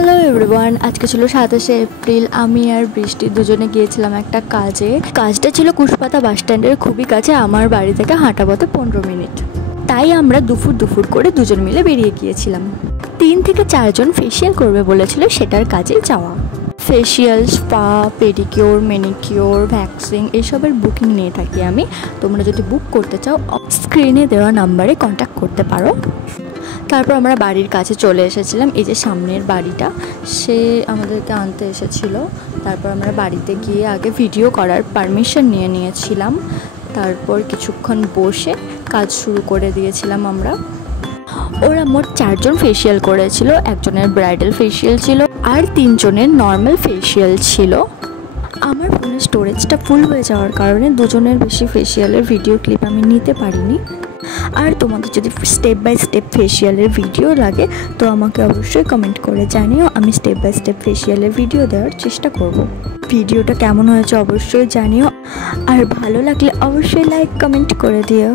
Hello everyone, আজকে ছিল 27শে April. আমি আর বৃষ্টি দুজনে গিয়েছিলাম একটা কাজটা ছিল কুশপাতা বাস স্ট্যান্ডের খুবই কাছে, আমার বাড়ি থেকে হাঁটা পথে 15 মিনিট। তাই আমরা দুপুর করে দুজন মিলে বেরিয়ে গিয়েছিলাম। 3 থেকে 4 জন ফেসিয়াল করবে বলেছিল, সেটার কাজেই যাওয়া। Facial, spa, pedicure, manicure, waxing এইসবের বুকিং নিয়ে থাকি আমি। তোমরা যদি বুক করতে চাও স্ক্রিনে দেওয়া নাম্বারে কন্ট্যাক্ট করতে পারো। তারপর আমরা বাড়ির কাছে চলে এসেছিলাম। এই যে সামনের বাড়িটা, সে আমাদেরকে আনতে এসেছিল। তারপর আমরা বাড়িতে গিয়ে আগে ভিডিও করার পারমিশন নিয়েছিলাম। তারপর কিছুক্ষণ বসে কাজ শুরু করে দিয়েছিলাম আমরা। ওরা মোট 4 জন ফেসিয়াল করেছিল, একজনের ব্রাইডাল ফেসিয়াল ছিল আর 3 জনের নর্মাল ফেসিয়াল ছিল। আমার ফোনের স্টোরেজটা ফুল হয়ে যাওয়ার কারণে দুজনের বেশি ফেসিয়ালের ভিডিও ক্লিপ আমি নিতে পারিনি। আর তোমাদের যদি স্টেপ বাই স্টেপ ফেসিয়ালের ভিডিও লাগে তো আমাকে অবশ্যই কমেন্ট করে জানিও, আমি স্টেপ বাই স্টেপ ফেসিয়ালের ভিডিও দেওয়ার চেষ্টা করব। ভিডিওটা কেমন হয়েছে অবশ্যই জানিও, আর ভালো লাগলে অবশ্যই লাইক কমেন্ট করে দিও।